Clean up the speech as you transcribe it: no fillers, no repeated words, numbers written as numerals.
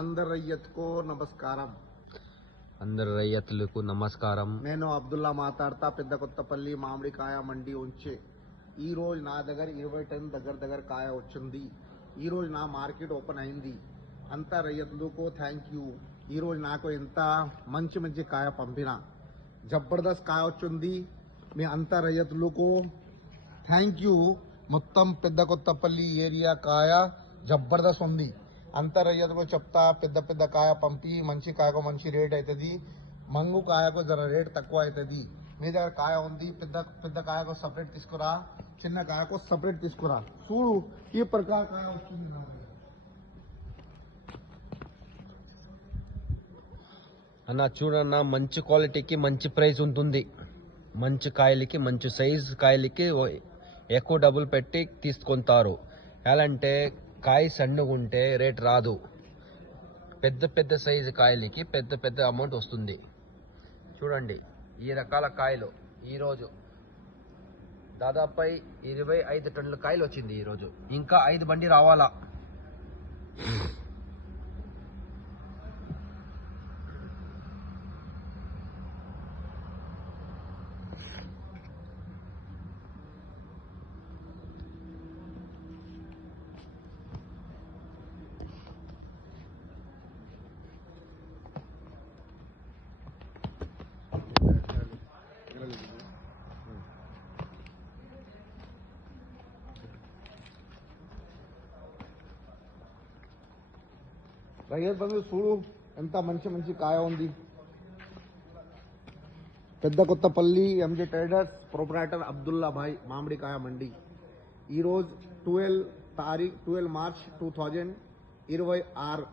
అందరు రయ్యత్కో నమస్కారం. అందరు రైతులకు నమస్కారం. నేను అబ్దుల్లా మాట్లాడతా, పెద్ద కొత్తపల్లి మామిడికాయ మండి ఉంచే. ఈ రోజు నా దగ్గర 20 టన్ దగ్గర కాయ వచ్చింది. ఈ రోజు నా మార్కెట్ ఓపెన్ అయింది. అంతా రైతులకు థ్యాంక్ యూ. ఈ రోజు నాకు ఎంత మంచి కాయ పంపిన, జబర్దస్త్ కాయ వచ్చింది. మీ అంతా రైతులకు థ్యాంక్ యూ. మొత్తం పెద్ద కొత్తపల్లి ఏరియా కాయ జబర్దస్త్ ఉంది. అంతా రైతులకు చెప్తా, పెద్ద కాయ పంపి మంచి కాయకు మంచి రేట్ అవుతుంది. మంగు కాయకు జర రేట్ తక్కువ అవుతుంది. మీ దగ్గర కాయ ఉంది, పెద్ద కాయకు సపరేట్ తీసుకురా, చిన్న కాయకు సపరేట్ తీసుకురా. చూడు ఈ ప్రకార కాయ వస్తుంది నా దగ్గర. అన్న చూడన్న, మంచి క్వాలిటీకి మంచి ప్రైస్ ఉంటుంది. మంచి కాయలకి మంచి సైజ్ కాయలకి ఎక్కువ డబ్బులు పెట్టి తీసుకుంటారు. ఎలా అంటే కాయ సన్నగుంటే రేట్ రాదు. పెద్ద సైజు కాయలకి పెద్ద అమౌంట్ వస్తుంది. చూడండి ఈ రకాల కాయలు ఈరోజు దాదాపు 25 టన్నుల కాయలు వచ్చింది. ఈరోజు ఇంకా 5 బండి రావాలా. రైతు బంధు చూడు ఎంత మంచి కాయ ఉంది. పెద్ద కొత్తపల్లి ఎంజే ట్రేడర్స్ ప్రొపరైటర్ అబ్దుల్లా భాయ్ మామిడికాయ మండి. ఈరోజు 12 మార్చ్ 2026